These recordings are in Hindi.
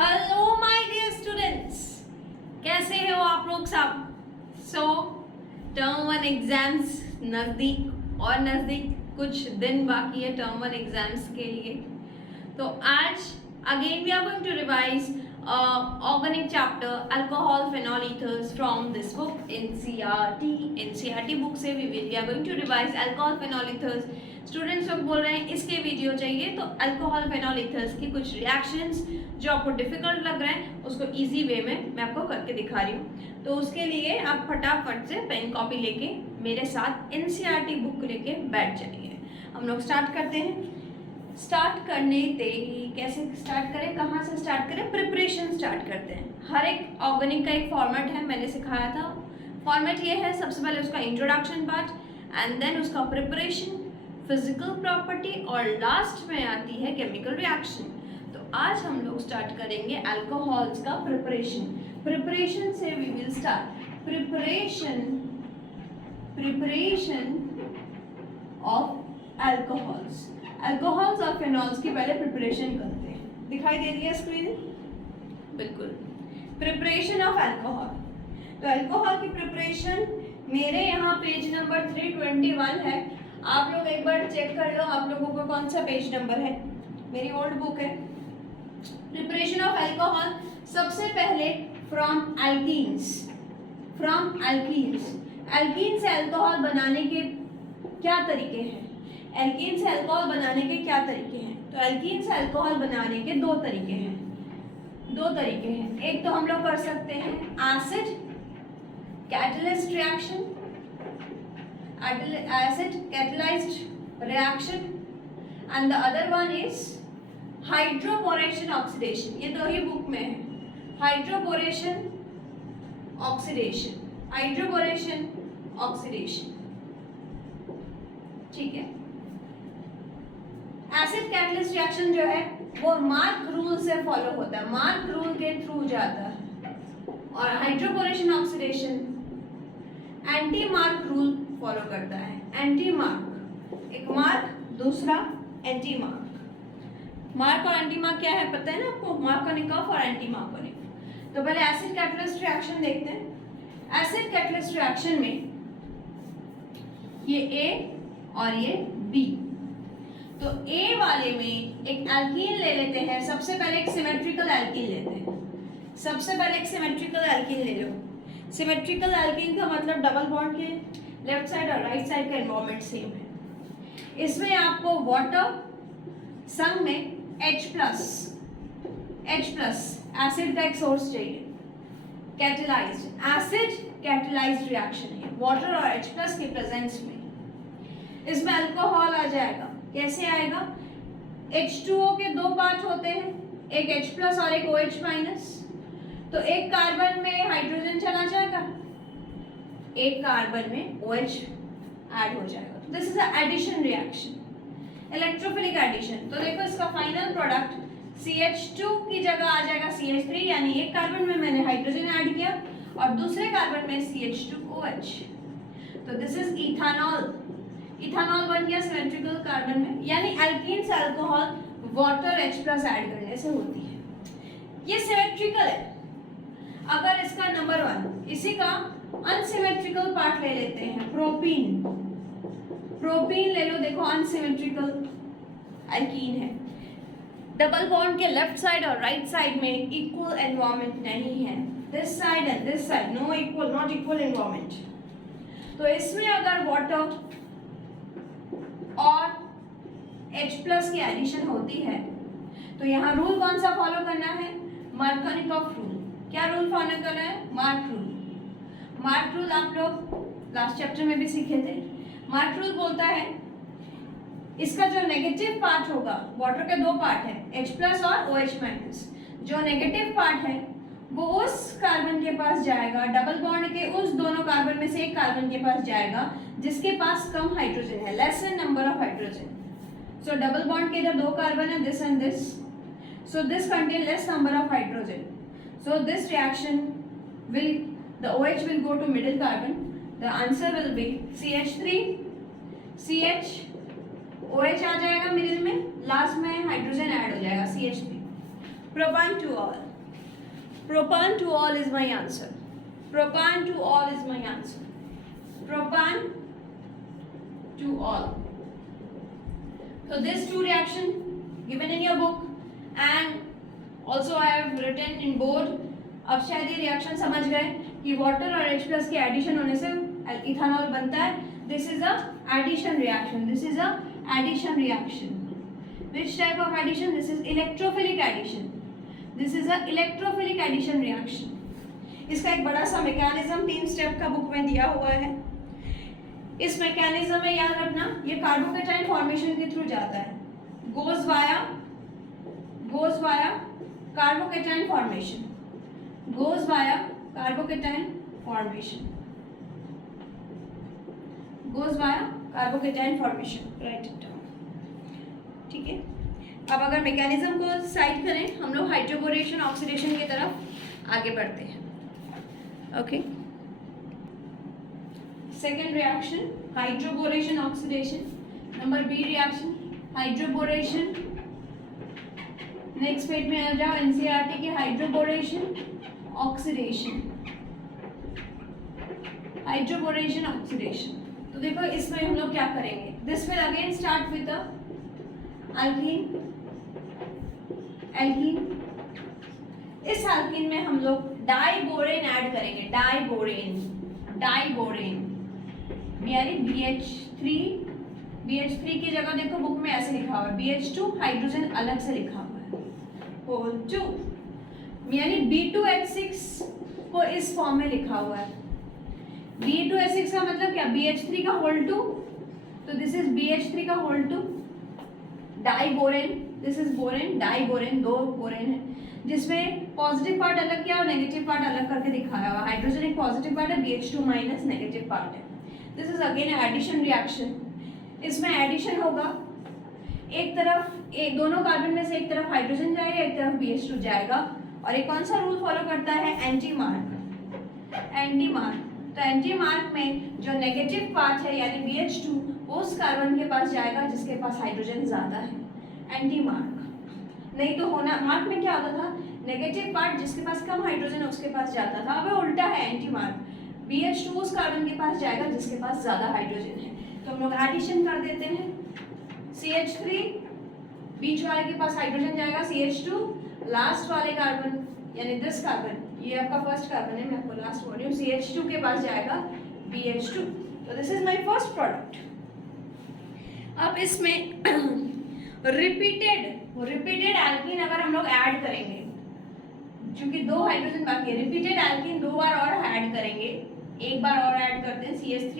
हेलो माय डियर स्टूडेंट्स, कैसे हो आप लोग सब। टर्म वन एग्जाम्स नज़दीक और नज़दीक, कुछ दिन बाकी है टर्म वन एग्जाम्स के लिए। तो आज again we are going to revise organic chapter alcohol phenol ethers from this book NCERT book से we are going to revise alcohol phenol ethers. Students लोग बोल रहे हैं इसके वीडियो चाहिए, तो अल्कोहल फेनॉल ईथर्स की कुछ रिएक्शंस जो आपको डिफिकल्ट लग रहे हैं उसको इजी वे में मैं आपको करके दिखा रही हूँ। तो उसके लिए आप फटाफट से पेन कॉपी लेके मेरे साथ एनसीईआरटी बुक लेके बैठ जाइए। हम लोग स्टार्ट करते हैं। स्टार्ट करने दे, कैसे स्टार्ट करें, कहाँ से स्टार्ट करें, प्रिपरेशन स्टार्ट करते हैं। हर एक ऑर्गेनिक का एक फॉर्मेट है, मैंने सिखाया था। फॉर्मेट ये है, सबसे पहले उसका इंट्रोडक्शन पार्ट एंड देन उसका प्रिपरेशन, फिजिकल प्रॉपर्टी और लास्ट में आती है केमिकल रिएक्शन। तो आज हम लोग स्टार्ट करेंगे अल्कोहल्स का प्रिपरेशन। प्रिपरेशन से we will start preparation of alcohols. Alcohols और फेनॉल्स की पहले प्रिपरेशन करते हैं। दिखाई दे रही है स्क्रीन? बिल्कुल। Preparation of alcohol. तो अल्कोहल की प्रिपरेशन मेरे यहाँ पेज नंबर 321 है। आप लोग एक बार चेक कर लो आप लोगों को कौन सा पेज नंबर है। मेरी ओल्ड बुक है। प्रिपरेशन ऑफ अल्कोहल, सबसे पहले फ्रॉम एल्कीन्स। एल्कीन से अल्कोहल बनाने के क्या तरीके हैं? एल्कीन से अल्कोहल बनाने के क्या तरीके हैं? तो एल्कीन से अल्कोहल बनाने के दो तरीके हैं। एक तो हम लोग कर सकते हैं acid catalyst reaction, acid catalyzed reaction, and the other one is hydroboration oxidation। ये दो ही बुक में है, हाइड्रोबोरेशन ऑक्सीडेशन। ठीक है। एसिड कैटलिस्ट रिएक्शन जो है वो मार्क रूल से फॉलो होता है, मार्क रूल के थ्रू जाता है। और hydroboration oxidation anti mark rule follow करता है। एंटी मार्क, एक मार्क, दूसरा एंटी मार्क। मार्क और एंटी मार्क क्या है पता है ना आपको? मार्कोनिक ऑफ और एंटी मार्कोनिक। तो पहले एसिड कैटलिस्ट रिएक्शन देखते हैं। एसिड कैटलिस्ट रिएक्शन में ये A और ये B। तो A वाले में एक एल्कीन ले लेते हैं। सबसे पहले एक सिमेट्रिकल एल्कीन लेते हैं। ले लो। सिमेट्रिकल एल्कीन का मतलब डबल बॉन्ड के लेफ्ट साइड और राइट साइड का एनवायरनमेंट सेम है। इसमें आपको वाटर, संग में H प्लस एसिड का एक सोर्स चाहिए। कैटेलाइज्ड एसिड कैटेलाइज्ड रिएक्शन है वाटर और H प्लस के प्रेजेंस में। इसमें अल्कोहल आ जाएगा। कैसे आएगा? H2O के दो पार्ट होते हैं, एक H प्लस और एक OH माइनस। तो एक कार्बन में हाइड्रोजन चला जाएगा, एक कार्बन में OH ऐड हो जाएगा। This is a addition reaction, electrophilic addition. तो देखो इसका फाइनल प्रोडक्ट CH2 की जगह आ जाएगा CH3, यानी एक कार्बन में मैंने हाइड्रोजन ऐड किया और दूसरे कार्बन में CH2OH। तो दिस इज इथानॉल बन गया सिमेट्रिकल कार्बन में। यानी एल्कीन से alcohol water H plus add करने से होती है। ये सिमेट्रिकल है। अगर इसका नंबर 1, इसी का अनसिमेट्रिकल पार्ट ले लेते हैं, प्रोपीन ले लो। देखो अनसिमेट्रिकल एल्कीन है। डबल बॉन्ड के लेफ्ट साइड और राइट साइड में इक्वल एनवायरनमेंट नहीं है। This side and this side not equal environment. तो इसमें अगर वाटर और H प्लस की एडिशन होती है तो यहाँ रूल कौन सा फॉलो करना है? Markovnikov rule. क्या रूल फॉलो करना है? मार्क रूल आप लोग लास्ट चैप्टर में भी सीखे थे। मार्क रूल बोलता है इसका जो नेगेटिव पार्ट होगा, वाटर के दो पार्ट है H प्लस और OH माइनस। जो नेगेटिव पार्ट है वो उस कार्बन के पास जाएगा, डबल बॉन्ड के उस दोनों कार्बन में से एक कार्बन के पास जाएगा जिसके पास कम हाइड्रोजन है, laser number of hydrogen. So double bond के इधर दो कार्बन है, this and this, so this contain less number of hydrogen. So this reaction the OH will go to middle carbon. The answer will be CH3, CH, OH आ जाएगा मिडिल में, लास्ट में हाइड्रोजन ऐड हो जाएगा CH3। Propan two ol. Propan to all is my answer. Propan to all is my answer. Propan to all. So this two reaction given in your book and also I have written in board. अब शायद ये रिएक्शन समझ गए कि वाटर और H प्लस के एडिशन होने से इथानॉल बनता है. This is a addition reaction. This is a addition reaction. Which type of addition? This is electrophilic addition. This is a electrophilic addition reaction. इसका एक बड़ा सा मैकेनिज्म 3 स्टेप का बुक में दिया हुआ है. इस मैकेनिज्म में याद रखना ये कार्बोकेटाइन फॉर्मेशन के थ्रू जाता है. Goes via carbocation formation. goes via carbocation formation. Goes via carbocation formation. Write it down. ठीक है. अब अगर मैकेनिज्म को साइड करें हम लोग हाइड्रोबोरेशन ऑक्सीडेशन की तरफ आगे बढ़ते हैं. Okay. Second reaction hydroboration oxidation. Number B reaction hydroboration. Next page में आ जाओ एनसीईआरटी के हाइड्रोबोरेशन ऑक्सीडेशन. Hydroboration oxidation. तो देखो इसमें हम लोग क्या करेंगे. This will again start with the alkene. इस एल्कीन में हम लोग डाइबोरेन ऐड करेंगे. डाइबोरेन यानी BH3 की जगह देखो बुक में ऐसे लिखा हुआ है BH2 हाइड्रोजन अलग से लिखा हुआ है होल 2 यानी B2H6 को इस फॉर्म में लिखा हुआ है. B2H6 का मतलब क्या? BH3 का होल 2. तो दिस इज BH3 का whole 2. Diborane. This is borane. Diborane. 2 borane है जिसमें पॉजिटिव पार्ट अलग किया और नेगेटिव पार्ट अलग करके दिखाया हुआ. हाइड्रोजन एक पॉजिटिव पार्ट है, BH2 माइनस नेगेटिव पार्ट है. This is again addition reaction. इसमें एडिशन होगा एक तरफ एक दोनों कार्बन में से एक तरफ हाइड्रोजन जाएगा एक तरफ BH2 जाएगा. और एक कौन सा रूल फॉलो करता है? Anti mark. तो एंटी मार्क में जो नेगेटिव पार्ट है यानी BH2 उस कार्बन के पास जाएगा जिसके पास हाइड्रोजन ज्यादा है. Anti mark. नहीं तो होना मार्क में क्या होता था? नेगेटिव पार्ट जिसके पास कम हाइड्रोजन है उसके पास जाता था. अब उल्टा है एंटी मार्क. BH2 उस कार्बन के पास जाएगा जिसके पास ज्यादा हाइड्रोजन है. तो हम लोग एडिशन कर देते हैं. CH3 बीच वाले के पास हाइड्रोजन जाएगा CH2. लास्ट वाले कार्बन यानी दिस कार्बन ये आपका फर्स्ट कार्बन है मैं आपको लास्ट बोल रही हूँ CH2 के पास जाएगा BH2. तो this is my first product. अब इसमें रिपीटेड एल्कीन अगर हम लोग ऐड करेंगे क्योंकि 2 हाइड्रोजन बाकी है. रिपीटेड एल्कीन 2 बार और ऐड करेंगे. एक बार और ऐड करते हैं CH3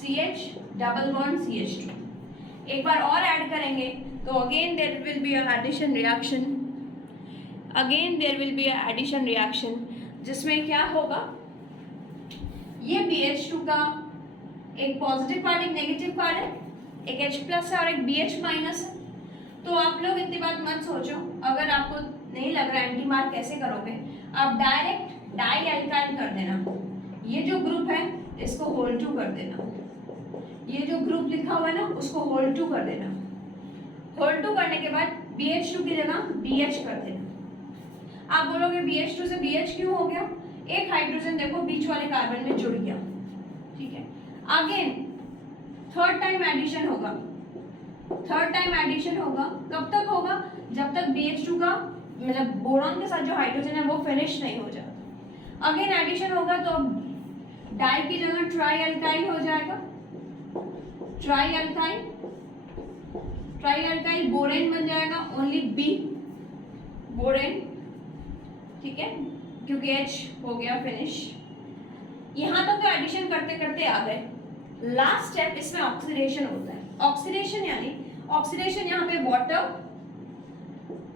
CH double bond CH2. एक बार और ऐड करेंगे तो again there will be a addition reaction. जिसमें क्या होगा ये BH2 का एक पॉजिटिव पार्ट एक नेगेटिव पार्ट है. एक H प्लस है और एक BH माइनस है. तो आप लोग इतनी बात मत सोचो. अगर आपको नहीं लग रहा एंटी मार्क कैसे करोगे आप डायरेक्ट डाई एल्काइल कर देना. ये जो ग्रुप है इसको होल 2 कर देना. ये जो ग्रुप लिखा हुआ है ना उसको होल 2 कर देना. होल 2 करने के बाद BH2 की जगह BH कर देना. आप बोलोगे BH2 से BH क्यों हो गया? एक हाइड्रोजन देखो बीच वाले कार्बन में जुड़ गया. ठीक है. अगेन थर्ड टाइम एडिशन होगा. कब तक होगा? जब तक BH2 का मतलब बोरॉन के साथ जो हाइड्रोजन है वो फिनिश नहीं हो जाता. अगेन एडिशन होगा तो डाई की जगह ट्राई अल्काइल हो जाएगा. ट्राई अल्काइल बोरेन बन जाएगा. Only B borane. ठीक है क्योंकि H हो गया फिनिश. यहाँ तक तो एडिशन करते करते आ गए. लास्ट स्टेप इसमें ऑक्सीडेशन होता है. ऑक्सीडेशन यहाँ पे water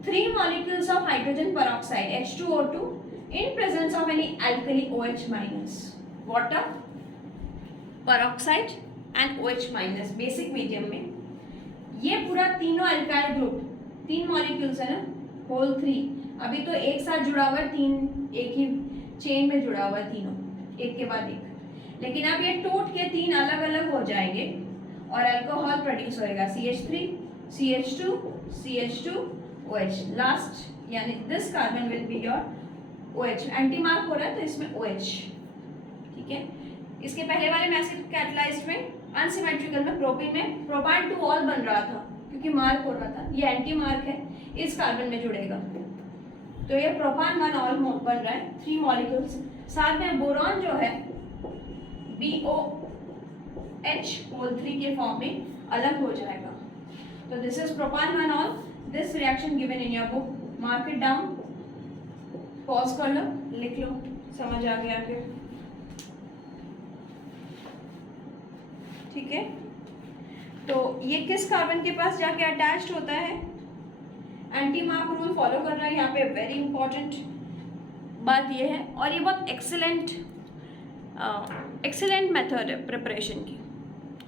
3 molecules of hydrogen peroxide H2O2 in presence of any alkali OH minus. Water, peroxide and OH minus basic medium में. ये पूरा तीनों अल्काइल ग्रुप 3 मॉलिक्यूल्स है ना होल 3. अभी तो एक साथ जुड़ा हुआ है 3 एक ही चेन में जुड़ा हुआ है तीनों एक के बाद एक. लेकिन अब ये टूट के 3 अलग अलग हो जाएंगे और अल्कोहल प्रोड्यूस होएगा CH3 CH2 CH2 OH. Last यानी this carbon will be your OH, anti mark हो रहा है तो इसमें OH, ठीक है। इसके पहले वाले में एसिड कैटालाइज्ड में अनसिमेट्रिकल में प्रोपीन में प्रोपान टू ऑल बन रहा था क्योंकि मार्क हो रहा था, ये एंटी मार्क है, इस कार्बन में जुड़ेगा तो ये प्रोपान 1 ऑल बन रहा है 3 मॉलिक्यूल्स। साथ में बोरॉन जो है BOH होल 3 के फॉर्म में अलग हो जाएगा। तो this is propan 1 ol, this reaction given in your book, mark it down, pause कर लो, लिख लो, समझ आ गया फिर, ठीक है। तो ये किस कार्बन के पास जाके अटैच्ड होता है, एंटी मार्क रूल फॉलो कर रहा है यहाँ पे, वेरी इंपॉर्टेंट बात ये है। और ये बहुत एक्सीलेंट मेथड है प्रिपरेशन की।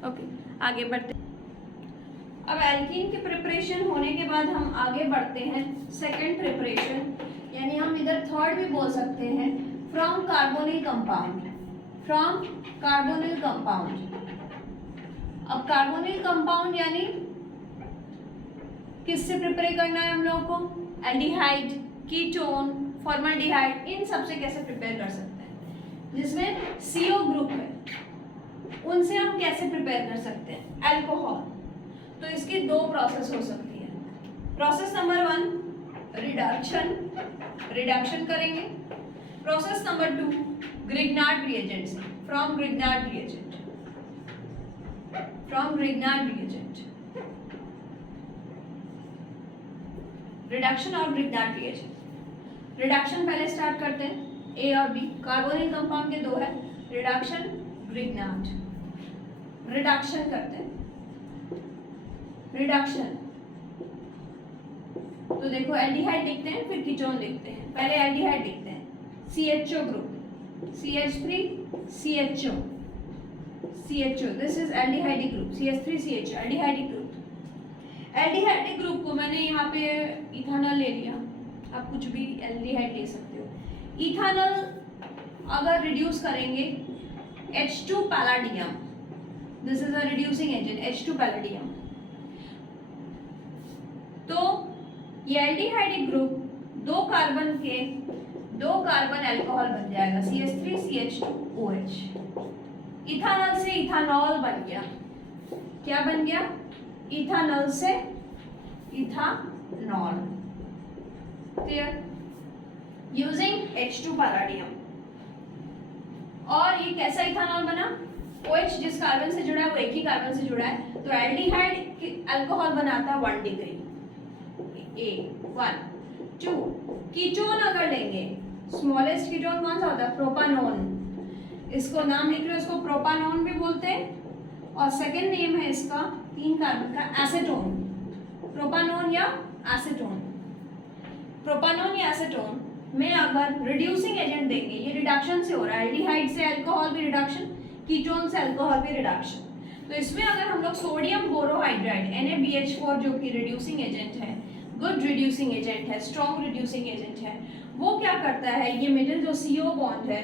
ओके, आगे बढ़ते। अब एल्कीन की प्रिपरेशन होने के बाद हम आगे बढ़ते हैं सेकंड प्रिपरेशन, यानी हम इधर थर्ड भी बोल सकते हैं, from carbonyl compound, from carbonyl compound. अब कार्बोनिल कंपाउंड यानी किससे प्रिपेयर करना है हम लोग को, एल्डिहाइड, कीटोन, फॉर्मल्डिहाइड, इन सब से कैसे प्रिपेयर कर सकते हैं, जिसमें CO ग्रुप है उनसे हम कैसे प्रिपेयर कर सकते हैं अल्कोहल। तो इसकी दो प्रोसेस हो सकती है। प्रोसेस नंबर 1 रिडक्शन करेंगे। प्रोसेस नंबर 2 ग्रिग्नार्ड रिएजेंट से, फ्रॉम ग्रिग्नार्ड रिएजेंट, रिडक्शन और ग्रिग्नार्ड रिएजेंट। रिडक्शन पहले स्टार्ट करते हैं, A और B कार्बोनिल कंपाउंड के दो है, रिडक्शन ग्रिग्नार्ड। रिडक्शन करते हैं, रिडक्शन तो देखो एल्डिहाइड लिखते हैं फिर कीटोन लिखते हैं। पहले एल्डिहाइड लिखते हैं, CHO group, CH3 CHO, this is aldehydic group, CH3 CHO aldehydic group. Aldehydic group को मैंने यहाँ पे इथानॉल ले लिया, आप कुछ भी एल्डिहाइड ले सकते हो। इथानॉल अगर रिड्यूस करेंगे H2 palladium, this is a reducing agent H2 palladium, तो ये एल्डिहाइडिक ग्रुप दो कार्बन अल्कोहल बन जाएगा, CH3 CH2OH। इथानॉल से इथानॉल बन गया, क्या बन गया, इथानॉल से ethanol, clear, using H2 palladium. और ये कैसा इथानॉल बना, OH जिस कार्बन से जुड़ा है वो एक ही कार्बन से जुड़ा है, तो एल्डिहाइड अल्कोहल बनाता 1 डिग्री, A 1 2। कीटोन अगर लेंगे, स्मॉलेस्ट कीटोन कौन सा होता है, प्रोपानोन, इसको नाम लिख लो, इसको प्रोपानोन भी बोलते हैं। और सेकंड नेम है इसका 3 कार्बन का एसीटोन, प्रोपानोन या एसीटोन। प्रोपानोन या एसीटोन में अगर रिड्यूसिंग एजेंट देंगे, ये रिडक्शन से हो रहा है, एल्डिहाइड से अल्कोहल भी रिडक्शन, कीटोन से अल्कोहल भी रिडक्शन। तो इसमें अगर हम लोग सोडियम बोरोहाइड्राइड NaBH4 जो कि रिड्यूसिंग एजेंट है, गुड रिड्यूसिंग एजेंट है, स्ट्रॉन्ग रिड्यूसिंग एजेंट है, वो क्या करता है, ये मिडिल जो CO बॉन्ड है,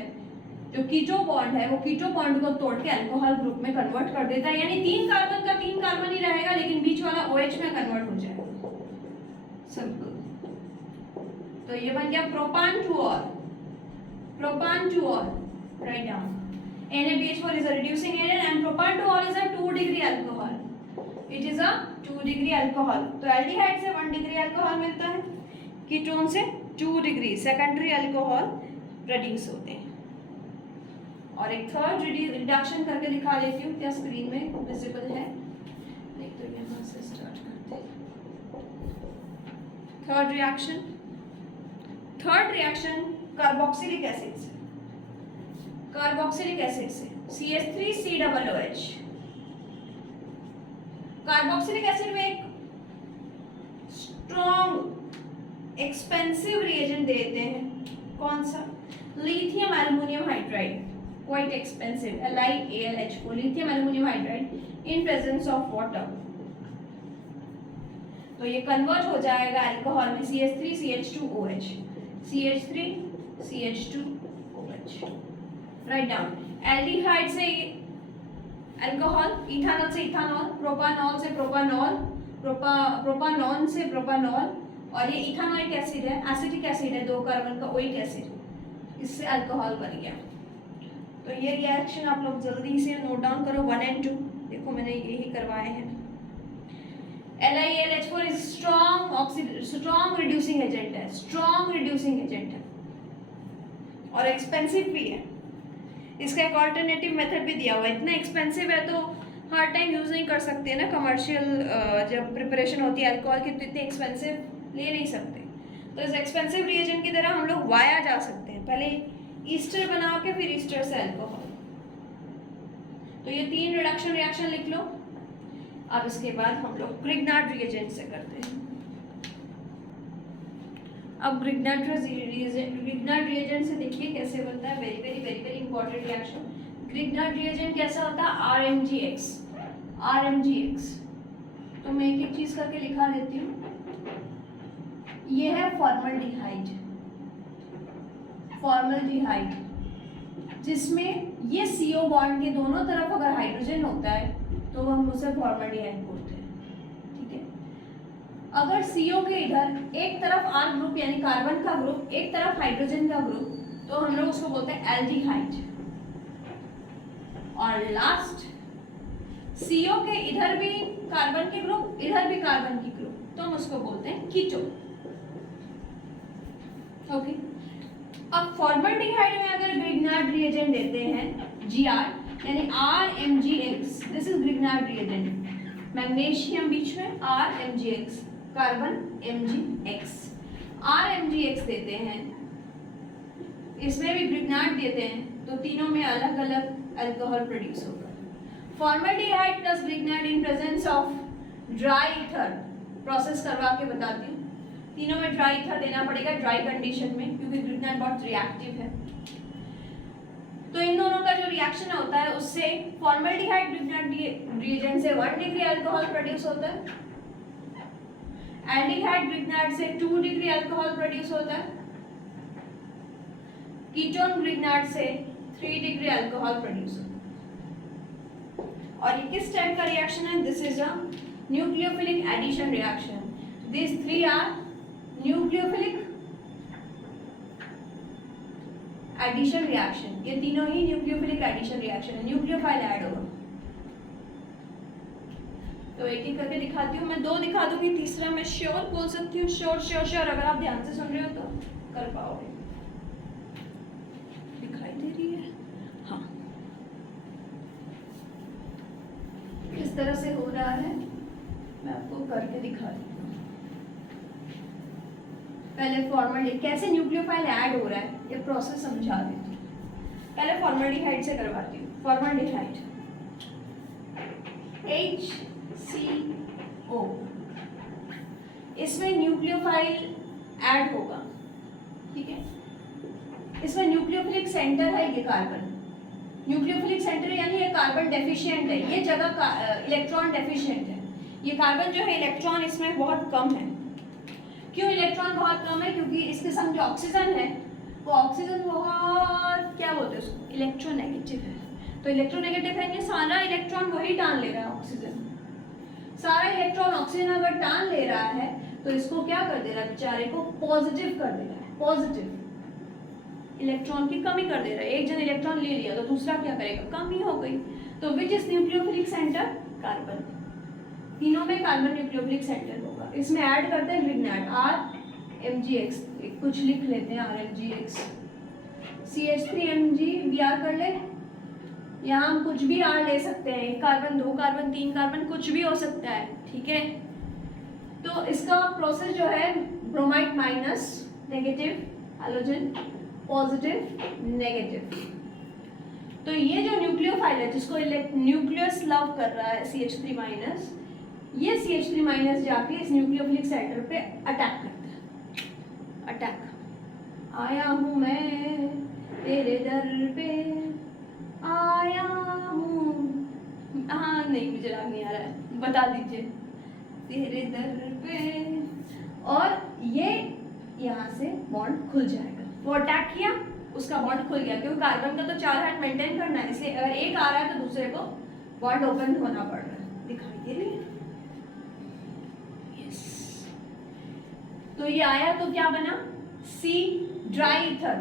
जो कीटो बॉन्ड है, वो कीटो बॉन्ड को तोड़ के अल्कोहल ग्रुप में कन्वर्ट कर देता है, यानी 3 कार्बन का 3 कार्बन ही रहेगा लेकिन बीच वाला OH में कन्वर्ट हो जाएगा, सिंपल। तो ये बन गया propan two ol, write down. NaBH4 is a reducing agent and propan 2-ol is a 2 degree alcohol. It is a 2 degree alcohol. तो एल्डिहाइड से 1 डिग्री अल्कोहल मिलता है, कीटोन से 2 डिग्री सेकेंडरी अल्कोहल प्रोड्यूस होते हैं। और एक थर्ड रिडक्शन करके दिखा देती हूँ, क्या स्क्रीन में विजिबल है, नहीं तो यहाँ से स्टार्ट करते हैं। थर्ड रिएक्शन कार्बोक्सिलिक एसिड से, CH3COOH। कार्बोक्सिलिक एसिड में एक स्ट्रॉन्ग एक्सपेंसिव रिएजेंट देते हैं, कौन सा, lithium aluminium hydride, quite expensive, LiAlH4, lithium aluminium hydride in presence of water. तो ये कन्वर्ट हो जाएगा अल्कोहल में, CH3CH2OH, CH3CH2OH, write down. Aldehyde से अल्कोहल, इथानॉल से इथानॉल, प्रोपानॉल से प्रोपानॉल, प्रोपानॉन से प्रोपानॉल, और ये इथानोइक एसिड है, एसिटिक एसिड है, 2 कार्बन का ओइक एसिड, इससे अल्कोहल बन गया। तो ये रिएक्शन आप लोग जल्दी से नोट डाउन करो 1 और 2। देखो मैंने यही करवाए हैं। LiAlH4 is strong reducing agent है, स्ट्रॉन्ग रिड्यूसिंग एजेंट है और एक्सपेंसिव भी है। इसका एक ऑल्टरनेटिव मेथड भी दिया हुआ है। इतना एक्सपेंसिव है तो हर टाइम यूज़ नहीं कर सकते ना, कमर्शियल जब प्रिपरेशन होती है अल्कोहल की तो इतने एक्सपेंसिव ले नहीं सकते। तो इस एक्सपेंसिव रिएजेंट की तरह हम लोग वाया जा सकते हैं, पहले ईस्टर बना के फिर ईस्टर से अल्कोहल। तो ये 3 रिडक्शन रिएक्शन लिख लो। अब इसके बाद हम लोग ग्रिग्नार्ड रिएजेंट से करते हैं। अब ग्रिग्नार्ड रिएजेंट से देखिए कैसे बनता है। Very very very very important reaction. Grignard reagent कैसा होता है? RMgX। तो मैं एक एक चीज करके लिखा देती हूँ। ये है फॉर्मल्डिहाइड, जिसमें ये CO बॉन्ड के दोनों तरफ अगर हाइड्रोजन होता है तो हम उसे फॉर्मल्डिहाइड बोलते हैं। ठीक है, अगर CO के इधर एक तरफ R ग्रुप यानी कार्बन का ग्रुप, एक तरफ हाइड्रोजन का ग्रुप, तो हम लोग उसको बोलते हैं एल्डिहाइड। और लास्ट CO के इधर भी कार्बन के ग्रुप, इधर भी कार्बन की ग्रुप, तो हम उसको बोलते हैं कीटोन। ओके, अब फॉर्मल्डिहाइड में अगर ग्रिग्नार्ड रिएजेंट देते हैं Gr यानी RMgX, this is Grignard reagent. Magnesium बीच में RMgX, कार्बन MgX, RMgX देते हैं, इसमें भी ग्रिग्नार्ड देते हैं, तो तीनों में अलग अलग अल्कोहल प्रोड्यूस होगा। Formaldehyde plus Grignard in presence of dry ether, process करवा के बताती हूँ। तीनों में ड्राई ईथर देना पड़ेगा ड्राई कंडीशन में, क्योंकि ग्रिग्नार्ड बहुत रिएक्टिव है। तो इन दोनों का जो रिएक्शन होता है उससे फॉर्मल्डिहाइड ग्रिग्नार्ड रिएजेंट से 1 डिग्री अल्कोहल प्रोड्यूस होता है, एल्डिहाइड ग्रिग्नार्ड से 2 डिग्री अल्कोहल प्रोड्यूस होता है, कीटोन ग्रिग्नार्ड से 3 डिग्री अल्कोहल प्रोड्यूस होता है। और ये किस टाइप का रिएक्शन है? This is a nucleophilic addition reaction. This 3 are nucleophilic addition reaction. ये तीनों ही न्यूक्लियोफिलिक एडिशन रिएक्शन है, न्यूक्लियोफाइल ऐड होगा। तो एक एक करके दिखाती हूँ। मैं 2 दिखा दूंगी, तीसरा मैं श्योर बोल सकती हूँ। श्योर अगर आप ध्यान से सुन रहे हो तो कर पाओगे। दिखाई दे रही है? हाँ, किस तरह से हो रहा है मैं आपको करके दिखाती हूँ। पहले फॉर्मल्डिहाइड कैसे न्यूक्लियोफाइल ऐड हो रहा है ये प्रोसेस समझा देती हूँ। पहले फॉर्मल्डिहाइड से करवाती हूँ। फॉर्मल्डिहाइड HCO, इसमें न्यूक्लियोफाइल ऐड होगा। ठीक है, इसमें न्यूक्लियोफिलिक सेंटर है, ये कार्बन न्यूक्लियोफिलिक सेंटर यानी ये कार्बन डेफिशिएंट है, ये जगह इलेक्ट्रॉन डेफिशिएंट है। ये कार्बन जो है इलेक्ट्रॉन इसमें बहुत कम है। क्यों इलेक्ट्रॉन बहुत कम है? क्योंकि इसके संग जो ऑक्सीजन है वो ऑक्सीजन बहुत क्या बोलते हैं उसको, इलेक्ट्रोनेगेटिव है। तो इलेक्ट्रोनेगेटिव है कि सारा इलेक्ट्रॉन वही टान ले रहा है, ऑक्सीजन। सारा इलेक्ट्रॉन ऑक्सीजन अगर टान ले रहा है तो इसको क्या कर दे रहा है? बेचारे को पॉजिटिव कर दे रहा है, पॉजिटिव इलेक्ट्रॉन की कमी कर दे रहा है। एक जन इलेक्ट्रॉन ले लिया तो दूसरा क्या करेगा? कमी हो गई। तो which is nucleophilic centre? Carbon. तीनों में कार्बन न्यूक्लियोफिलिक सेंटर होगा। इसमें ऐड करते हैं ग्रिग्नार्ड RMgX, कुछ लिख लेते हैं RMgX, CH3Mg Br कर ले। यहाँ हम कुछ भी R ले सकते हैं, 1 कार्बन 2 कार्बन 3 कार्बन कुछ भी हो सकता है। ठीक है, तो इसका प्रोसेस जो है bromide minus negative, halogen positive negative. तो ये जो न्यूक्लियोफाइल है जिसको न्यूक्लियस लव कर रहा है CH3 माइनस, ये CH3 माइनस जाके इस न्यूक्लियोफिलिक सेंटर पे अटैक करता है। अटैक, आया हूँ मैं तेरे दर पे, आया हूँ। हाँ नहीं, मुझे याद नहीं आ रहा है, बता दीजिए। तेरे दर पे, और ये यहाँ से बॉन्ड खुल जाएगा। वो अटैक किया, उसका बॉन्ड खुल गया, क्योंकि कार्बन का तो 4 हाइट मेंटेन करना है, इसलिए अगर एक आ रहा है तो दूसरे को बॉन्ड ओपन होना पड़ रहा है। दिखाई दे रही है? यस। तो ये आया तो क्या बना? C dry ether,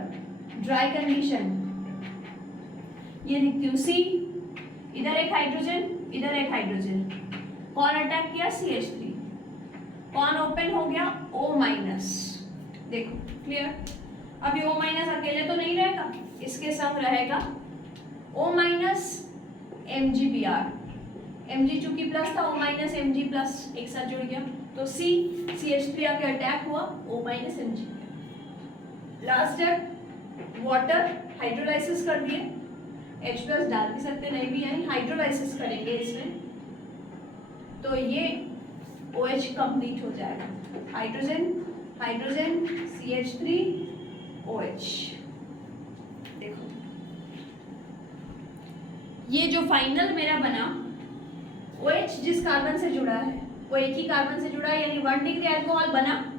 dry condition, ये लिखती हूँ C, इधर एक हाइड्रोजन, इधर एक हाइड्रोजन, कौन अटैक किया? CH3, कौन ओपन हो गया? O-। देखो क्लियर? अभी O- अकेले तो नहीं रहेगा, इसके संग रहेगा O- MgBr, Mg चूंकि प्लस था, O- Mg प्लस एक साथ जुड़ गया, तो C, CH3 आके अटैक हुआ, O- Mg। Last step water, hydrolysis कर दिए, H प्लस डाल भी सकते नहीं भी, यानी हाइड्रोलाइसिस करेंगे इसमें, तो ये OH कंप्लीट हो जाएगा, हाइड्रोजन हाइड्रोजन CH3 OH। देखो ये जो फाइनल मेरा बना, OH जिस कार्बन से जुड़ा है वो एक ही कार्बन से जुड़ा है, यानी 1 डिग्री अल्कोहल बना।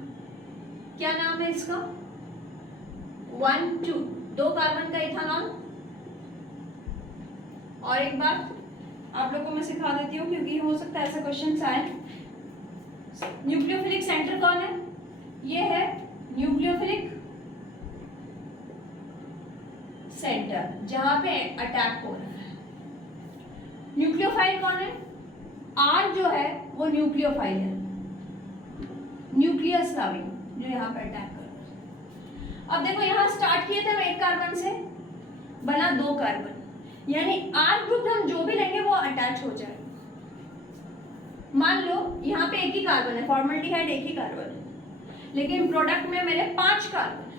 क्या नाम है इसका? 1 2, 2 कार्बन का इथानॉल। और एक बात आप लोगों को मैं सिखा देती हूँ, क्योंकि हो सकता है ऐसा क्वेश्चन आए। न्यूक्लियोफिलिक सेंटर कौन है? ये है न्यूक्लियोफिलिक सेंटर, जहां पे अटैक हो रहा है। न्यूक्लियोफाइल कौन है? R जो है वो न्यूक्लियोफाइल है, न्यूक्लियस लाविंग, जो यहाँ पे अटैक कर रहा है। अब देखो यहाँ स्टार्ट किए थे हम एक कार्बन से, बना 2 कार्बन, यानी R ग्रुप हम जो भी लेंगे वो अटैच हो जाएगा। मान लो यहाँ पे एक ही कार्बन है, फॉर्मल्डिहाइड एक ही कार्बन है, लेकिन प्रोडक्ट में मेरे 5 कार्बन है,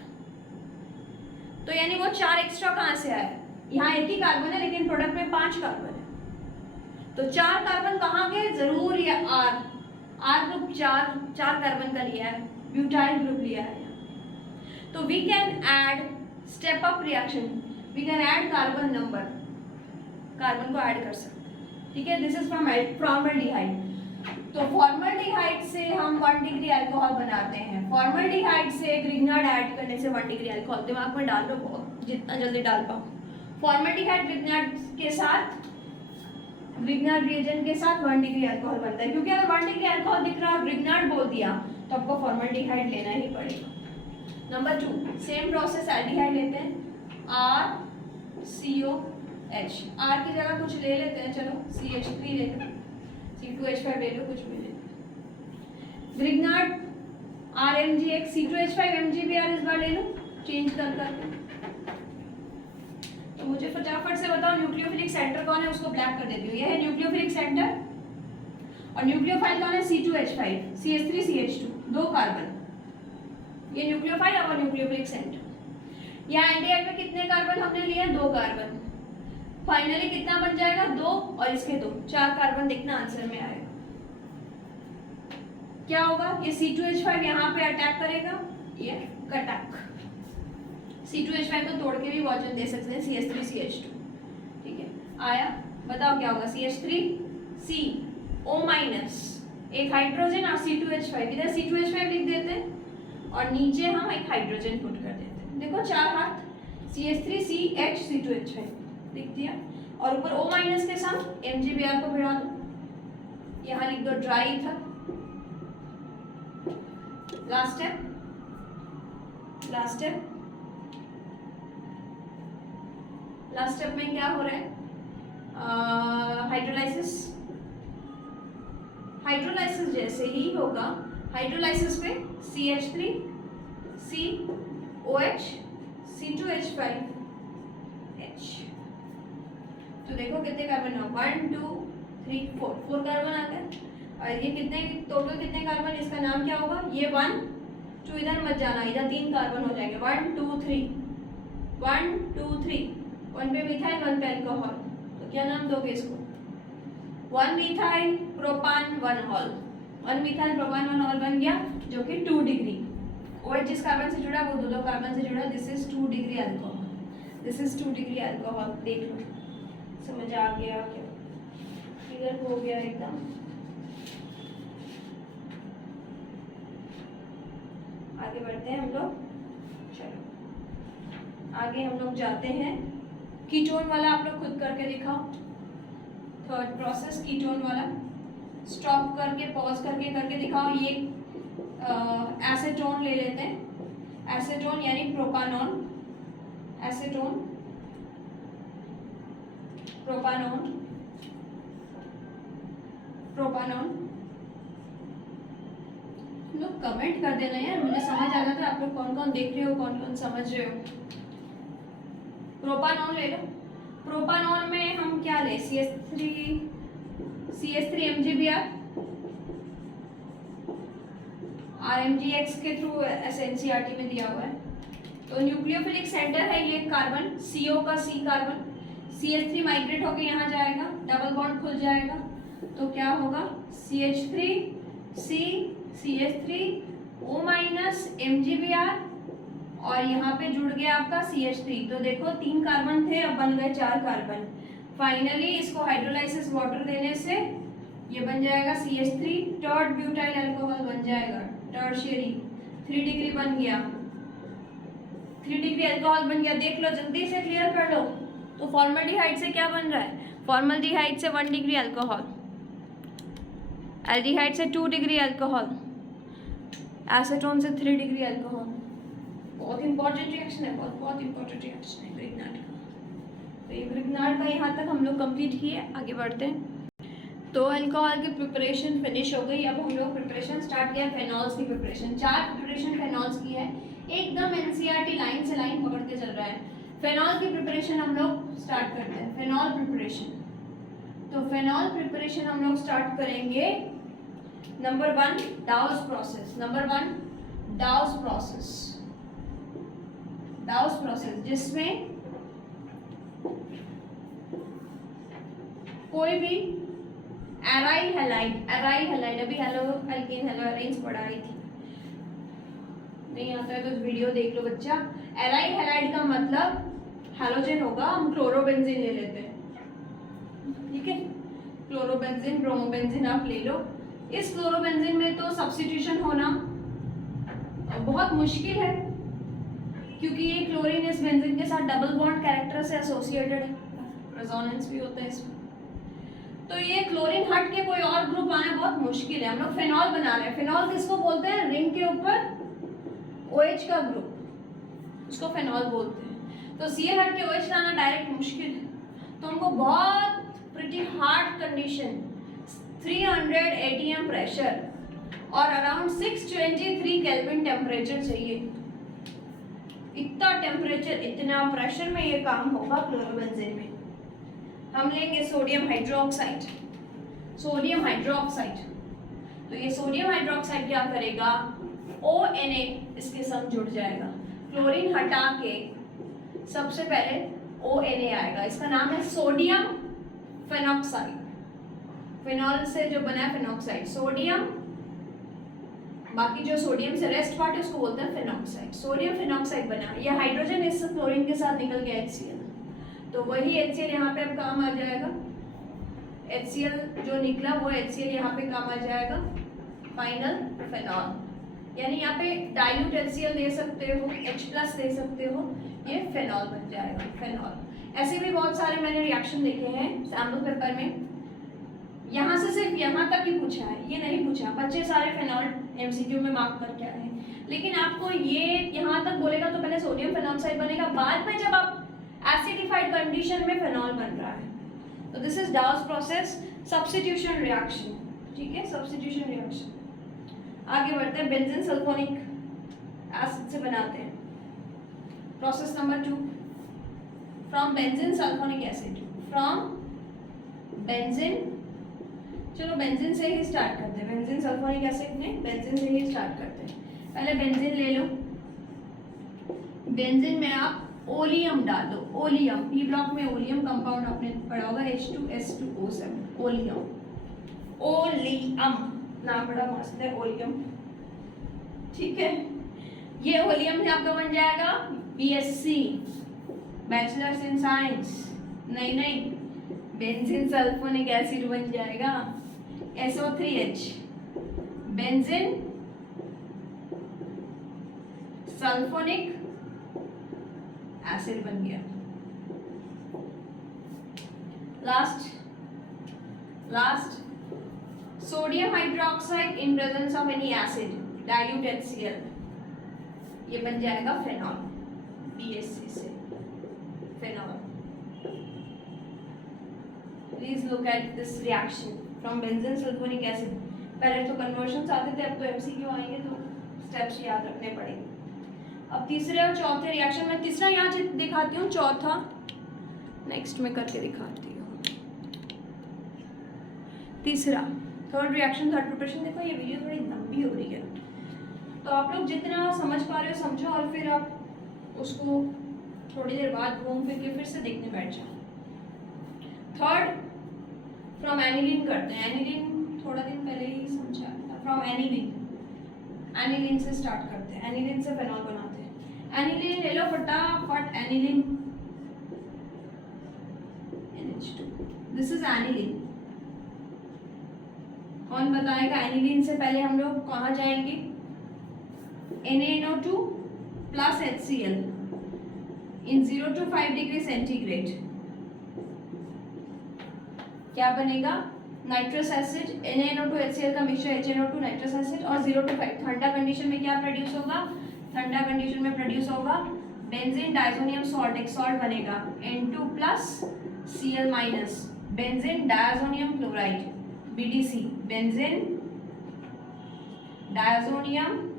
तो यानी वो 4 एक्स्ट्रा कहाँ से आया? यहाँ एक ही कार्बन है लेकिन प्रोडक्ट में 5 कार्बन है, तो 4 कार्बन कहाँ गए? जरूर ये R ग्रुप 4 कार्बन का लिया है, ब्यूटाइल ग्रुप लिया है। तो we can add step up reaction, we can add carbon number, carbon को ऐड कर सकते हैं, ठीक है। This is from formaldehyde. तो फॉर्मल्डिहाइड से हम 1 डिग्री अल्कोहल बनाते हैं, फॉर्मल्डिहाइड से ग्रिग्नार्ड ऐड करने से 1 डिग्री अल्कोहल। दिमाग में डाल लो बहुत, जितना जल्दी डाल पाओ। फॉर्मल्डिहाइड ग्रिग्नार्ड के साथ, ग्रिग्नार्ड रिएजेंट के साथ 1 डिग्री अल्कोहल बनता है, क्योंकि अगर 1 डिग्री अल्कोहल दिख रहा है ग्रिग्नार्ड बोल दिया तो आपको फॉर्मल्डिहाइड लेना ही पड़ेगा। नंबर 2 सेम प्रोसेस, एल्डिहाइड लेते हैं, RCOH, R की जगह कुछ ले लेते हैं, चलो CH3 ले लो, C2H5 ले लो, कुछ भी ले लो। ग्रिग्नार्ड RMgX, C2H5 MgBr इस बार ले लो, चेंज कर करके। तो मुझे फटाफट से बताओ न्यूक्लियोफिलिक सेंटर कौन है, उसको ब्लैक कर देती हूँ। ये है न्यूक्लियोफिलिक सेंटर, और न्यूक्लियोफाइल कौन है? C2H5 CH3 CH2, 2 कार्बन, ये न्यूक्लियोफाइल और न्यूक्लियोफिलिक सेंटर। यहाँ एल्डिहाइड में कितने कार्बन हमने लिए? 2 कार्बन। फाइनली कितना बन जाएगा? 2 और इसके 2, 4 कार्बन देखना आंसर में आएगा। क्या होगा? ये C2H5 यहाँ पे अटैक करेगा, ये कटक, C2H5 को तोड़ के भी वचन दे सकते हैं CH3 CH2, ठीक है। आया, बताओ क्या होगा? CH3 C O-, एक हाइड्रोजन और C2H5, इधर C2H5 लिख देते हैं और नीचे हम एक हाइड्रोजन पुट कर देते हैं। देखो 4 हाथ, CH3 CH C2H5 लिख दिया, और ऊपर O- के साथ MgBr को भिड़ा दो, यहाँ लिख दो dry ether. Last step, last step, last step में क्या हो रहा है? हाइड्रोलाइसिस। हाइड्रोलाइसिस जैसे ही होगा, हाइड्रोलाइसिस पे CH3 COH C2H5 H, तो देखो कितने कार्बन हो? 1 2 3 4 कार्बन आ गए। और ये कितने टोटल कितने कार्बन? इसका नाम क्या होगा? ये 1 2, इधर मत जाना, इधर 3 कार्बन हो जाएंगे, 1 2 3 1 2 3, 1 पे मिथाइल 1 पे अल्कोहल, तो क्या नाम दोगे इसको? 1 मिथाइल प्रोपान 1 हॉल, 1 मिथाइल प्रोपान 1 हॉल बन गया, जो कि 2 डिग्री। और जिस कार्बन से जुड़ा वो 2 कार्बन से जुड़ा, this is 2 degree alcohol, this is 2 degree alcohol. देख लो, समझ आ गया क्या? क्लियर हो गया एकदम? आगे बढ़ते हैं हम लोग, चलो आगे हम लोग जाते हैं। कीटोन वाला आप लोग खुद करके दिखाओ, थर्ड प्रोसेस कीटोन वाला, स्टॉप करके पॉज करके दिखाओ। ये एसीटोन ले लेते हैं, एसीटोन यानी प्रोपानॉन, एसीटोन, प्रोपानोन, प्रोपानोन। लोग कमेंट कर देना यार, मुझे समझ आ जाता है आप लोग कौन कौन देख रहे हो, कौन कौन समझ रहे हो। प्रोपानोन ले लो। प्रोपानोन में हम क्या ले, CH3 MgBr, RMGX के थ्रू NCERT में दिया हुआ है। तो न्यूक्लियोफिलिक सेंटर है ये कार्बन, CO का C कार्बन, CH3 माइग्रेट होके यहाँ जाएगा, डबल बॉन्ड खुल जाएगा, तो क्या होगा CH3C CH3O माइनस MgBr, और यहाँ पे जुड़ गया आपका CH3। तो देखो 3 कार्बन थे, अब बन गए 4 कार्बन। फाइनली इसको हाइड्रोलाइसिस वाटर देने से ये बन जाएगा CH3, टर्ड ब्यूटाइल अल्कोहल बन जाएगा, टर्शियरी। 3 डिग्री बन गया, 3 डिग्री अल्कोहल बन गया। देख लो, जल्दी से क्लियर कर लो। तो फॉर्मल्डिहाइड से क्या बन रहा है, फॉर्मल्डिहाइड से 1 डिग्री अल्कोहल, एल्डिहाइड से 2 डिग्री अल्कोहल, एसीटोन से 3 डिग्री अल्कोहल। बहुत इंपॉर्टेंट रिएक्शन है, बहुत इंपॉर्टेंट रिएक्शन है ग्रिग्नार्ड का। तो ये ग्रिग्नार्ड का यहाँ तक हम लोग कंप्लीट किए, आगे बढ़ते हैं। तो अल्कोहल की प्रिपरेशन फिनिश हो गई। अब हम लोग प्रिपरेशन स्टार्ट किया फेनॉल्स की प्रिपरेशन। 4 प्रिपरेशन फेनॉल्स की है, एकदम NCERT लाइन से लाइन पकड़ के चल रहा है। फेनॉल की प्रिपरेशन हम लोग स्टार्ट करते हैं, फेनॉल प्रिपरेशन। तो फेनॉल प्रिपरेशन हम लोग स्टार्ट करेंगे। Number 1 डाउस process, number 1 डाउस process, डाउस process जिसमें कोई भी एराइल हैलाइड अभी हेलो एल्केन हेलो अरेंज पढ़ा रही थी, नहीं आता है तो वीडियो देख लो बच्चा। एराइल हैलाइड का मतलब हैलोजन होगा, हम क्लोरोबेंजीन ले लेते हैं, ठीक है। क्लोरोबेंजीन, ब्रोमोबेंजीन आप ले लो। इस क्लोरोबेंजीन में तो सब्स्टिट्यूशन होना बहुत मुश्किल है, क्योंकि ये क्लोरीन इस बेंजीन के साथ डबल बॉन्ड कैरेक्टर से एसोसिएटेड है, रेजोनेंस भी होता है इसमें। तो ये क्लोरीन हट के कोई और ग्रुप आना बहुत मुश्किल है। हम लोग फेनॉल बना रहे हैं। फेनॉल किसको बोलते हैं, रिंग के ऊपर OH का ग्रुप, उसको फेनॉल बोलते हैं। तो Cl हट के OH लाना डायरेक्ट मुश्किल है, तो हमको बहुत pretty hard condition, 300 ATM pressure और अराउंड 623 केल्विन टेम्परेचर चाहिए। इतना टेम्परेचर, इतना प्रेशर में ये काम होगा क्लोरोबेंजीन में। हम लेंगे सोडियम हाइड्रोक्साइड, सोडियम हाइड्रोक्साइड। तो ये सोडियम हाइड्रोक्साइड क्या करेगा, ONA इसके संग जुड़ जाएगा। क्लोरीन हटा के सबसे पहले ONA आएगा, इसका नाम है सोडियम फेनॉक्साइड। फिनॉल से जो बना है फेनॉक्साइड, सोडियम, बाकी जो सोडियम से रेस्ट पार्ट है उसको बोलते हैं फेनॉक्साइड। सोडियम फेनॉक्साइड बना, ये हाइड्रोजन इस क्लोरीन के साथ निकल गया HCl, तो वही HCl यहाँ पे अब काम आ जाएगा। HCl जो निकला वो HCl यहाँ पे काम आ जाएगा, फाइनल फेनॉल। यानी यहाँ पे डाइल्यूट HCl दे सकते हो, H+ दे सकते हो, ये फेनॉल बन जाएगा, फेनॉल। ऐसे भी बहुत सारे मैंने रिएक्शन देखे हैं सैम्पल पेपर में, यहाँ से सिर्फ यहाँ तक ही पूछा है, ये नहीं पूछा। बच्चे सारे फेनॉल MCQ में मार्क करके आए हैं, लेकिन आपको ये यहाँ तक बोलेगा तो पहले सोडियम फेनॉक्साइड बनेगा, बाद में जब आप एसिडिफाइड कंडीशन में फेनॉल बन रहा है। तो this is डाउस process, substitution reaction, ठीक है, सब्स्टिट्यूशन रिएक्शन। आगे बढ़ते हैं, बेंजीन सल्फोनिक एसिड से बनाते हैं। Process number 2, from benzene sulphonic acid, from benzene, चलो बेंजीन से ही स्टार्ट करते हैं। बेंजीन सल्फोनिक एसिड में बेंजीन से ही स्टार्ट करते हैं। पहले बेंजीन ले लो, बेंजीन में आप ओलियम डाल दो, ओलियम, पी ब्लॉक में ओलियम कंपाउंड आपने पढ़ा होगा, H2S2O7, ओलियम, ओलियम नाम बड़ा मस्त है, ओलियम, ठीक है। ये ओलियम से आपका बन जाएगा BSc, बैचलर्स इन साइंस, नहीं, बेंजीन सल्फोनिक एसिड बन जाएगा SO3H, बेंजीन सल्फोनिक एसिड बन गया। Last sodium hydroxide in presence of any acid, dilute HCl, ये बन जाएगा फेनॉल BSc से। phenol. Please look at this reaction from benzene sulfonic acid. पहले तो कन्वर्शंस आते थे, अब तो एमसीक्यू आएंगे, तो स्टेप्स याद रखने पड़ेंगे। अब तीसरे और चौथे रिएक्शन में, तीसरा यहाँ दिखाती हूँ, चौथा नेक्स्ट में करके दिखाती हूँ। तीसरा थर्ड रिएक्शन, थर्ड प्रिपरेशन। देखो ये वीडियो थोड़ी लंबी हो रही है, तो आप लोग जितना समझ पा रहे हो समझो, और फिर आप उसको थोड़ी देर बाद घूम फिर के फिर से देखने बैठ जाओ। थर्ड फ्रॉम एनिलीन करते हैं। एनिलीन थोड़ा दिन पहले ही समझा था। फ्रॉम एनिलीन, एनिलीन से स्टार्ट करते हैं, एनिलीन से फेनॉल बनाते हैं। एनिलीन ले लो फटाफट, aniline NH2, this is aniline. कौन बताएगा? एनिलीन से पहले हम लोग कहाँ जाएंगे? NaNO2 plus HCl in 0 to 5 degree centigrade क्या बनेगा? Nitrous acid. NaNO2 HCl का मिक्सचर HNO2 नाइट्रस एसिड, और 0 to 5 ठंडा कंडीशन में क्या प्रोड्यूस होगा? ठंडा कंडीशन में प्रोड्यूस होगा बेंजीन डायजोनियम सॉल्ट, एक सॉल्ट बनेगा N2 plus Cl minus, benzene diazonium chloride, BDC, benzene diazonium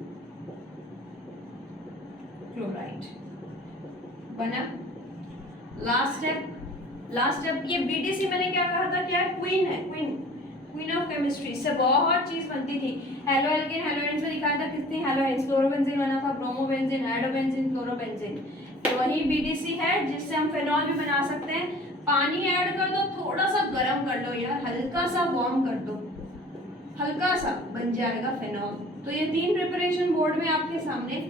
chloride बना। लास्ट स्टेप ये BDC मैंने क्या कहा था? क्या है? क्वीन है, क्वीन ऑफ केमिस्ट्री। इससे बहुत चीज बनती थी। हेलो एल्केन, हेलो एल्केन में दिखाया था कितनी हेलो एल्केन, क्लोरोबेंजीन बना था, ब्रोमोबेंजीन, आयोडोबेंजीन, क्लोरोबेंजीन। तो वही BDC है जिससे हम फेनॉल भी बना सकते हैं। पानी ऐड कर दो, थोड़ा सा गर्म कर लो यार, हल्का सा वार्म कर दो, हल्का सा, बन जाएगा फेनॉल। तो ये 3 प्रिपरेशन बोर्ड में आपके सामने।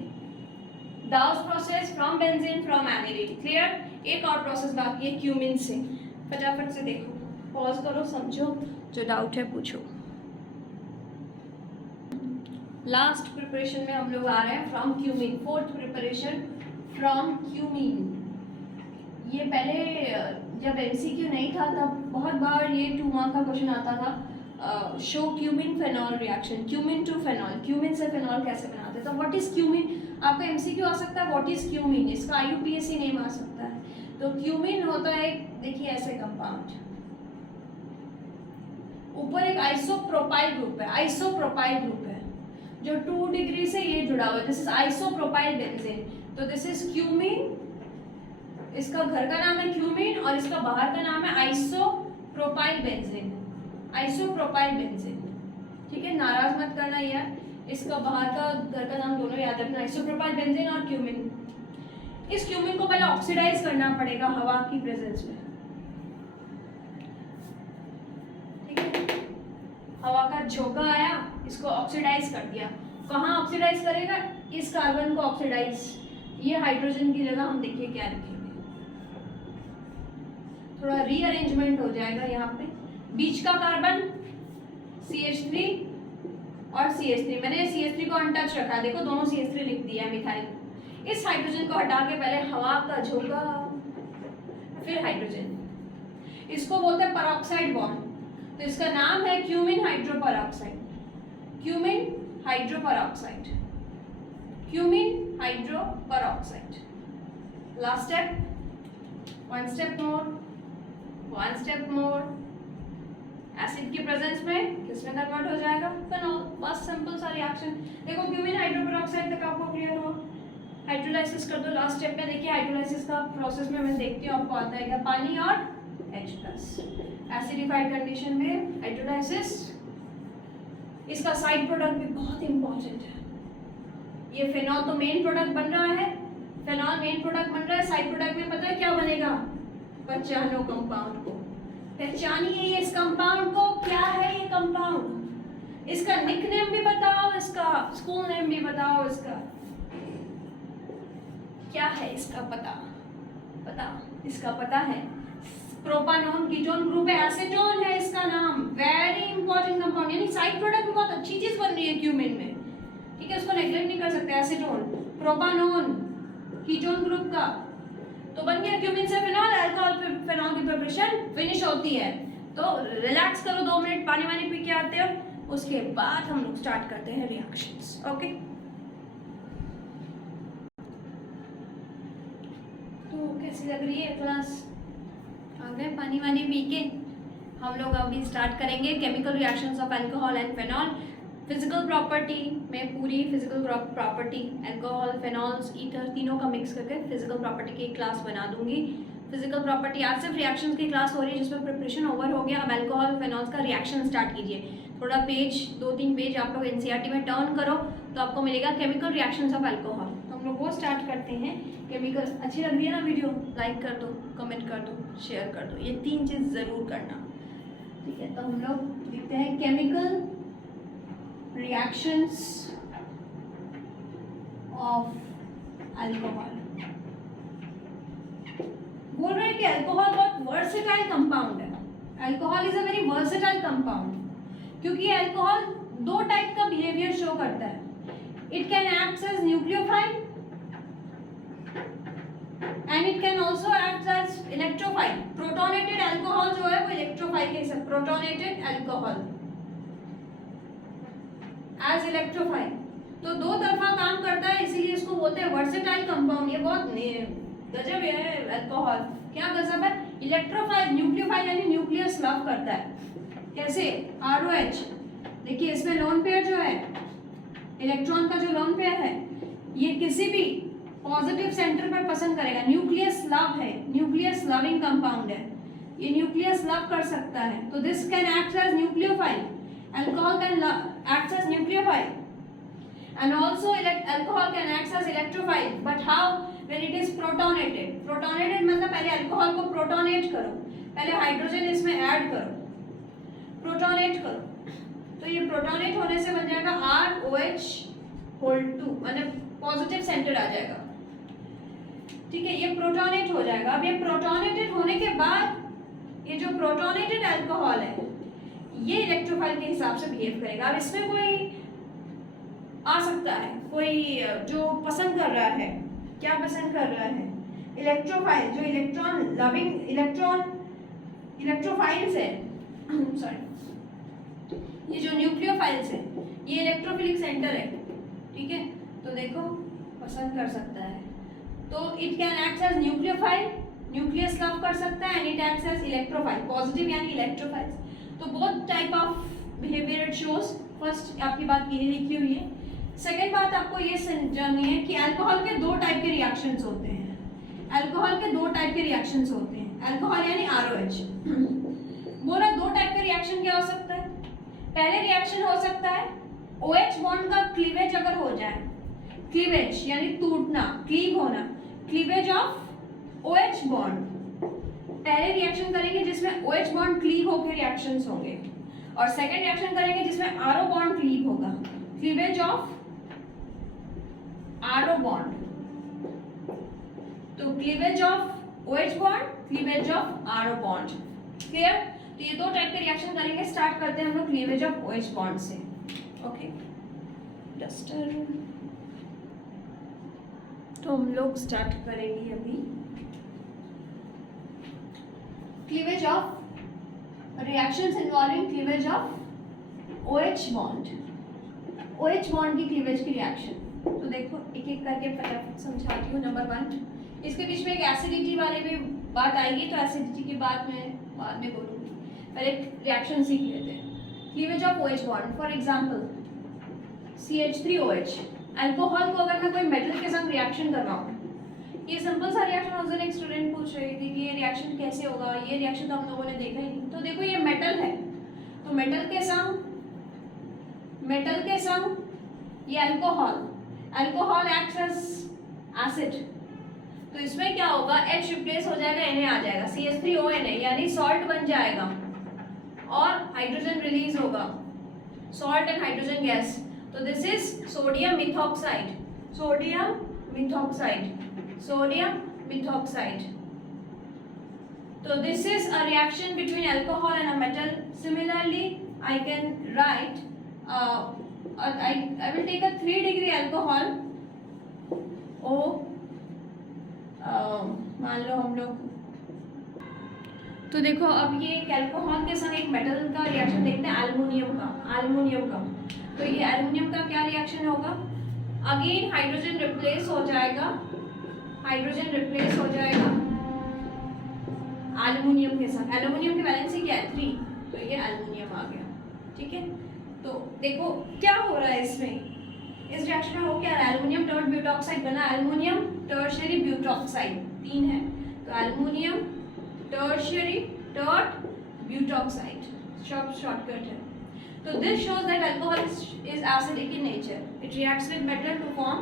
डाउस process from benzene, from aniline, clear. एक और प्रोसेस बाकी है क्यूमिन से, फटाफट से देखो, पॉज करो, समझो, जो डाउट है पूछो। लास्ट प्रिपरेशन में हम लोग आ रहे हैं from cumin, fourth preparation from cumin. ये पहले जब एमसीक्यू नहीं था तब बहुत बार ये 2 मार्क का क्वेश्चन आता था, show cumene phenol reaction, cumene to phenol, cumene से फेनॉल कैसे बनाते हैं। तो व्हाट इज क्यूमिन, आपका एमसीक्यू आ सकता है, व्हाट इज क्यूमिन, इसका IUPAC नेम आ सकता है। तो क्यूमिन होता है, देखिए ऐसे कंपाउंड, ऊपर एक आइसोप्रोपाइल ग्रुप है, आइसोप्रोपाइल ग्रुप है जो 2 डिग्री से ये जुड़ा हुआ है, दिस इज आइसोप्रोपाइल बेंजीन। तो दिस इज क्यूमिन, इसका घर का नाम है क्यूमिन और इसका बाहर का नाम है आइसोप्रोपाइल बेंजीन, आइसोप्रोपाइल बेंजीन। ठीक है, नाराज मत करना यार, इसका बाहर का घर का नाम दोनों याद रखना, आइसोप्रोपाइल बेंजीन और क्यूमिन। इस क्यूमिन को पहले ऑक्सीडाइज करना पड़ेगा हवा की प्रेजेंस में, ठीक है। हवा का झोंका आया, इसको ऑक्सीडाइज कर दिया। कहाँ ऑक्सीडाइज करेगा? इस कार्बन को ऑक्सीडाइज, ये हाइड्रोजन की जगह हम देखिए क्या लिखेंगे, थोड़ा रीअरेंजमेंट हो जाएगा यहाँ पे। बीच का कार्बन CH3 और CH3, मैंने CH3 को अनटच रखा, देखो दोनों CH3 लिख दिया मिथाइल। इस हाइड्रोजन को हटा के पहले हवा का झोंका, फिर हाइड्रोजन, इसको बोलते हैं परऑक्साइड बॉन्ड। तो इसका नाम है cumene hydroperoxide, cumene hydroperoxide, cumene hydroperoxide. Last step, one step more, acid की प्रेजेंस में किसमें कन्वर्ट हो जाएगा? फेनॉल। बस सिंपल सा रिएक्शन। देखो क्यूमिन हाइड्रोपरऑक्साइड तक आपको क्लियर हुआ। हाइड्रोलाइसिस कर दो लास्ट स्टेप में। देखिए हाइड्रोलाइसिस का प्रोसेस में मैं देखती हूँ आपको आता है क्या, पानी और H+। एसिडिफाइड कंडीशन में हाइड्रोलाइसिस, इसका साइड प्रोडक्ट भी बहुत इंपॉर्टेंट है। ये फेनॉल तो मेन प्रोडक्ट बन रहा है, फेनॉल मेन प्रोडक्ट बन रहा है, साइड प्रोडक्ट में पता है क्या बनेगा? पहचानो कंपाउंड को, पहचानिए इस कंपाउंड को, क्या है ये कंपाउंड, इसका निकनेम भी बताओ, इसका स्कूल नेम भी बताओ, इसका क्या है, इसका पता इसका पता है। प्रोपानोन कीटोन ग्रुप है, एसीटोन है इसका नाम, वेरी इंपॉर्टेंट कंपाउंड। यानी साइड प्रोडक्ट में बहुत अच्छी चीज बन रही है क्यूमिन में, ठीक है, उसको नेग्लेक्ट नहीं कर सकते। एसीटोन, प्रोपानोन कीटोन ग्रुप का, तो बन गया क्यूमिन से फेनॉल। अल्कोहल फेनॉल की प्रिपरेशन फिनिश होती है। तो रिलैक्स करो, 2 मिनट पानी वानी पी के आते हो, उसके बाद हम लोग स्टार्ट करते हैं रिएक्शंस। ओके, तो कैसी लग रही है क्लास? आ गए पानी वानी पी के? हम लोग अभी स्टार्ट करेंगे chemical reactions of alcohol and phenol. Physical property में पूरी फिजिकल प्रॉपर्टी अल्कोहल, फेनॉल्स, ईथर तीनों का मिक्स करके फिजिकल प्रॉपर्टी की क्लास बना दूंगी। फिजिकल प्रॉपर्टी आज सिर्फ रिएक्शंस की क्लास हो रही है जिसमें प्रिपरेशन ओवर हो गया। अब अल्कोहल फेनॉल्स का रिएक्शन स्टार्ट कीजिए। थोड़ा पेज 2-3 पेज आप लोग एनसीईआरटी में टर्न करो तो आपको मिलेगा केमिकल रिएक्शंस ऑफ अल्कोहल। तो हम लोग वो स्टार्ट करते हैं। केमिकल अच्छी लग रही है ना वीडियो? लाइक कर दो, कमेंट कर दो, शेयर कर दो, ये 3 चीज़ ज़रूर करना, ठीक है? तो हम लोग देखते हैं केमिकल रिएक्शंस ऑफ अल्कोहल। बोल रहे हैं कि अल्कोहल बहुत वर्सेटाइल कंपाउंड है। Alcohol is a very versatile compound क्योंकि अल्कोहल 2 टाइप का बिहेवियर शो करता है। It can act as nucleophile and it can also act as electrophile. Protonated alcohol जो है वो इलेक्ट्रोफाइल के साथ, प्रोटोनेटेड अल्कोहल एज इलेक्ट्रोफाइल, तो 2 तरफा काम करता है, इसीलिए इसको बोलते हैं वर्सेटाइल कंपाउंड। ये बहुत गजब है अल्कोहल। क्या गजब है? इलेक्ट्रोफाइल, न्यूक्लियोफाइल यानी न्यूक्लियस लव करता है। कैसे? ROH देखिए, इसमें लोन पेयर जो है, इलेक्ट्रॉन का जो लोन पेयर है, ये किसी भी पॉजिटिव सेंटर पर पसंद करेगा। न्यूक्लियस लव है, न्यूक्लियस लविंग कंपाउंड है, ये न्यूक्लियस लव कर सकता है। तो this can act as nucleophile. Alcohol can act as nucleophile and also alcohol can act as electrophile, but how? When it is protonated. Protonated मतलब पहले अल्कोहल को प्रोटोनेट करो, पहले हाइड्रोजन इसमें ऐड करो, प्रोटोनेट करो, तो ये प्रोटोनेट होने से बन जाएगा ROH होल 2, मतलब पॉजिटिव सेंटर आ जाएगा, ठीक है? ये प्रोटोनेट हो जाएगा। अब ये प्रोटोनेटेड होने के बाद ये जो प्रोटोनेटेड अल्कोहल है ये इलेक्ट्रोफाइल के हिसाब से बिहेव करेगा। अब इसमें कोई आ सकता है, कोई जो पसंद कर रहा है, क्या पसंद कर रहा है? इलेक्ट्रोफाइल, जो इलेक्ट्रॉन लविंग इलेक्ट्रोफाइल्स है सॉरी, ये जो न्यूक्लियोफाइल्स है ये इलेक्ट्रोफिलिक सेंटर है, ठीक है? तो देखो पसंद कर सकता है, तो it can act as nucleophile, nucleus love कर सकता है, and it acts as electrophile, positive यानी इलेक्ट्रोफाइल्स। तो both type of behaviour it shows. First आपकी बात ये लिखी हुई है। सेकेंड बात आपको ये समझनी है कि अल्कोहल के 2 टाइप के रिएक्शंस होते हैं। अल्कोहल के 2 टाइप के रिएक्शंस होते हैं। अल्कोहल यानी ROH। बोला 2 टाइप के रिएक्शन क्या हो सकता है? पहले रिएक्शन हो सकता है OH बॉन्ड का क्लीवेज अगर हो जाए, क्लीवेज यानी टूटना, क्लीव होना, क्लीवेज ऑफ OH बॉन्ड। पहले रिएक्शन करेंगे जिसमें OH बॉन्ड क्लीव होकर रिएक्शंस होंगे, और सेकंड रिएक्शन करेंगे जिसमें RO बॉन्ड क्लीव होगा, क्लीवेज ऑफ RO बॉन्ड। तो cleavage of OH bond, cleavage of RO bond, clear? तो ये 2 टाइप के रिएक्शन करेंगे। स्टार्ट करते हैं हम लोग क्लीवेज ऑफ OH बॉन्ड से। Okay, duster. तो हम लोग स्टार्ट करेंगे अभी cleavage of reactions involving cleavage of OH bond, OH bond की cleavage की reaction। तो देखो एक एक करके फटाफट समझाती हूँ। नंबर 1, इसके बीच में एक एसिडिटी वाले भी बात आएगी, तो एसिडिटी की बात मैं बाद में बोलूँगी, पहले रिएक्शन सीख लेते हैं। Cleavage of OH bond, for example CH3OH। Alcohol को अगर मैं कोई मेटल के साथ रिएक्शन करवाऊँ, ये सिंपल सा रिएक्शन, उस दिन एक स्टूडेंट पूछ रही थी कि ये रिएक्शन कैसे होगा, ये रिएक्शन तो हम लोगों ने देखा ही नहीं। तो देखो ये मेटल है, तो मेटल के संग ये अल्कोहल एक्ट्स एज एसिड, तो इसमें क्या होगा? H रिप्लेस हो जाएगा, Na आ जाएगा, CH3ONA यानी सॉल्ट बन जाएगा, और हाइड्रोजन रिलीज होगा, सॉल्ट एंड हाइड्रोजन गैस। तो this is sodium methoxide, sodium methoxide. So this is a reaction between alcohol and a metal. Similarly, I can write I will take a 3-degree alcohol O, मान लो हम लोग, तो देखो अब ये एक अल्कोहल के संग एक मेटल का रिएक्शन देखते हैं, एल्युमिनियम का। तो ये एल्युमिनियम का क्या रिएक्शन होगा? अगेन हाइड्रोजन रिप्लेस हो जाएगा एल्युमिनियम के साथ। एल्युमिनियम की वैलेंसी क्या है 3, तो ये एल्युमिनियम आ गया। ठीक है, तो देखो क्या हो रहा है इसमें, इस रिएक्शन में हो क्या रहा है, एल्युमिनियम टर्ड ब्यूटॉक्साइड बना, एल्युमिनियम टर्शियरी ब्यूटॉक्साइड 3 है, तो aluminium tertiary tert butoxide shortcut है। तो this shows that alcohol is acidic in nature, it reacts with metal to form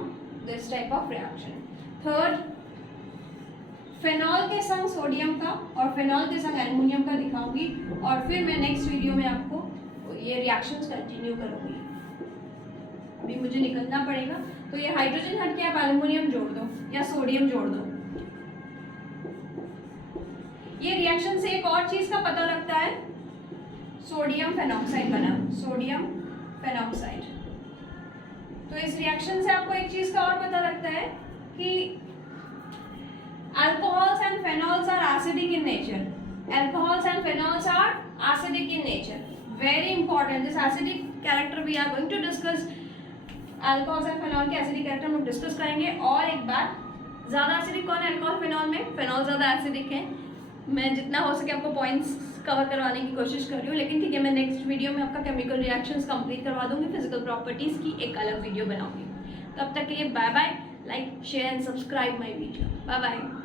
this type of reaction. Third, phenol के संग सोडियम का और फेनॉल के संग एल्युमिनियम का दिखाऊंगी, और फिर मैं नेक्स्ट वीडियो में आपको ये रिएक्शंस कंटिन्यू करूंगी। अभी मुझे निकलना पड़ेगा, तो ये हाइड्रोजन हट के आप एल्युमिनियम जोड़ दो या सोडियम जोड़ दो। ये रिएक्शन से एक और चीज का पता लगता है, सोडियम फेनॉक्साइड बना, सोडियम फेनॉक्साइड। तो इस रिएक्शन से आपको एक चीज का और पता लगता है कि alcohols and phenols are acidic in nature. Alcohols and phenols are acidic in nature. Very important. This acidic character we are going to discuss. Alcohols and phenol के acidic character हम लोग डिस्कस करेंगे। और एक बात, ज़्यादा एसिडिक कौन है अल्कोहल फेनॉल में? फेनॉल ज़्यादा एसिडिक है। मैं जितना हो सके आपको पॉइंट्स कवर करवाने की कोशिश कर रही हूँ, लेकिन ठीक है, मैं नेक्स्ट वीडियो में आपका केमिकल रिएक्शंस कंप्लीट करवा दूंगी, फिजिकल प्रॉपर्टीज़ की एक अलग वीडियो बनाऊंगी। तब तक के लिए bye bye, like share and subscribe my video, bye bye.